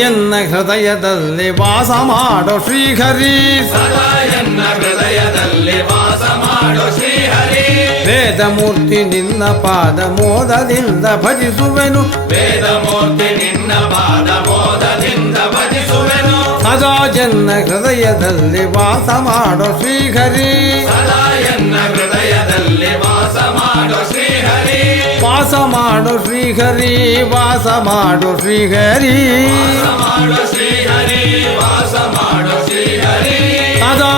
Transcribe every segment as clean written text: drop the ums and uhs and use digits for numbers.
ಎನ್ನ ಹೃದಯದಲ್ಲಿ ವಾಸ ಮಾಡೋ ಶ್ರೀಹರಿ ಸದಾ ಎನ್ನ ಹೃದಯದಲ್ಲಿ ವಾಸ ಮಾಡೋ ಶ್ರೀಹರಿ ವೇದಮೂರ್ತಿ ನಿನ್ನ ಪಾದ ಮೋದದಿಂದ ಭಜಿಸುವೆನು ವೇದಮೂರ್ತಿ ನಿನ್ನ ಪಾದ ಮೋದದಿಂದ ಭಜಿಸುವೆನು ಸದಾ ಎನ್ನ ಹೃದಯದಲ್ಲಿ ವಾಸ ಮಾಡೋ ಶ್ರೀಹರಿ ಸದಾ ಎನ್ನ ಹೃದಯದಲ್ಲಿ ವಾಸ ಮಾಡೋ ಶ್ರೀಹರಿ ವಾಸ ಮಾಡೋ ಶ್ರೀಹರಿ ವಾಸ ಮಾಡೋ ಶ್ರೀಹರಿ ಮಾಡೋ ಶ್ರೀಹರಿ ವಾಸ ಮಾಡೋ ಶ್ರೀಹರಿ ಸದಾ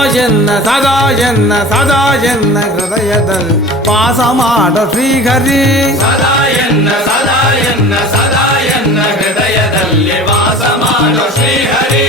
ಎನ್ನ ಹೃದಯದಲ್ಲಿ ವಾಸ ಮಾಡೋ ಶ್ರೀಹರಿ ಸದಾ ಎನ್ನ ಹೃದಯದಲ್ಲಿ ವಾಸ ಮಾಡೋ ಶ್ರೀಹರಿ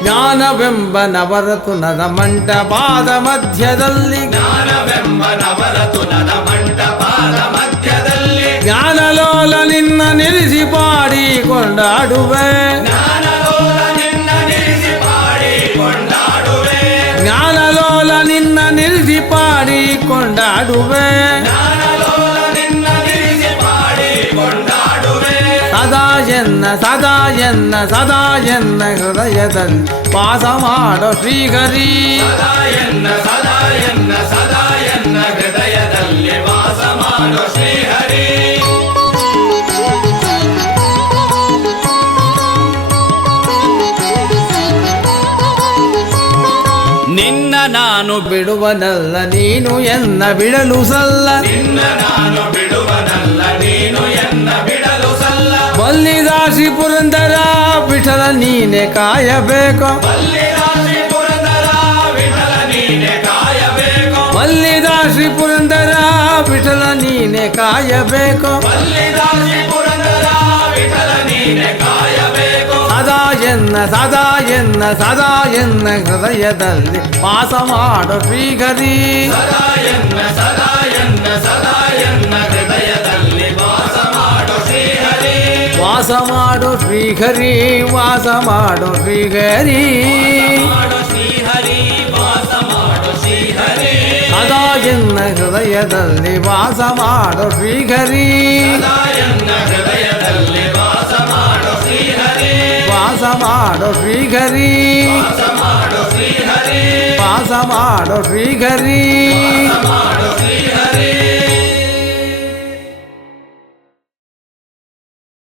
ಜ್ಞಾನವೆಂಬ ನವರತುನದ ಮಂಟಪಾದ ಮಧ್ಯದಲ್ಲಿ ಜ್ಞಾನವೆಂಬ ನವರತುನದ ಮಂಟಪಾದ ಮಧ್ಯದಲ್ಲಿ ಜ್ಞಾನಲೋಲ ನಿನ್ನ ನಿಲ್ಲಿಸಿ ಪಾಡಿ ಕೊಂಡಾಡುವೆ ಜ್ಞಾನಲೋಲ ನಿನ್ನ ನಿಲ್ಲಿಸಿ ಪಾಡಿ ಕೊಂಡಾಡುವೆ ಜ್ಞಾನಲೋಲ ನಿನ್ನ ನಿಲ್ಲಿಸಿ ಪಾಡಿ ಕೊಂಡಾಡುವೆ ಜ್ಞಾನಲೋಲ ನಿನ್ನ ನಿಲ್ಲಿಸಿ ಪಾಡಿ ಕೊಂಡಾಡುವೆ ಸದಾ ಎನ್ನ ಹೃದಯದಲ್ಲಿ ವಾಸ ಮಾಡೋ ಶ್ರೀಹರಿ ಸದಾ ಎನ್ನ ಹೃದಯದಲ್ಲಿ ವಾಸ ಮಾಡೋ ಶ್ರೀಹರಿ ನಿನ್ನ ನಾನು ಬಿಡುವನಲ್ಲ ನೀನು ಎನ್ನ ಬಿಡಲು ಸಲ್ಲ ನಿನ್ನ ನಾನು ಬಿಡುವನಲ್ಲ ನೀನು ಎನ್ನ ಬಿಡಲು ಸಲ್ಲ ಬಲ್ಲಿದಾಸಿ ಪುರಂದರ ವಿಠಲ ನೀನೆ ಕಾಯಬೇಕು ಬಲ್ಲಿದಾಸಿ ಪುರಂದರ ವಿಠಲ ನೀನೆ ಕಾಯಬೇಕು ಬಲ್ಲಿದಾಸಿ ಪುರಂದರ ವಿಠಲ ನೀನೆ ಕಾಯಬೇಕು ಬಲ್ಲಿದಾಸಿ ಪುರಂದರ ವಿಠಲ ನೀನೆ ಕಾಯಬೇಕು ಸದಾ ಎನ್ನ ಹೃದಯದಲ್ಲಿ ವಾಸ ಮಾಡೋ ಶ್ರೀಹರಿ ಸದಾ ಎನ್ನ ಹೃದಯದಲ್ಲಿ ವಾಸ ಮಾಡೋ ಶ್ರೀಹರಿ ವಾಸ ಮಾಡೋ ಶ್ರೀಹರಿ ವಾಸ ಮಾಡೋ ಶ್ರೀಹರಿ ಮಾಡೋ ಶ್ರೀಹರಿ ವಾಸ ಮಾಡೋ ಶ್ರೀಹರಿ ಸದಾ ಎನ್ನ ಹೃದಯದಲ್ಲಿ ವಾಸ ಮಾಡೋ ಶ್ರೀಹರಿ ಸದಾ ಎನ್ನ ಹೃದಯದಲ್ಲಿ ವಾಸ ಮಾಡೋ ಶ್ರೀಹರಿ ವಾಸ ಮಾಡೋ ಶ್ರೀಹರಿ ವಾಸ ಮಾಡೋ ಶ್ರೀಹರಿ ವಾಸ ಮಾಡೋ ಶ್ರೀಹರಿ ಮಾಡೋ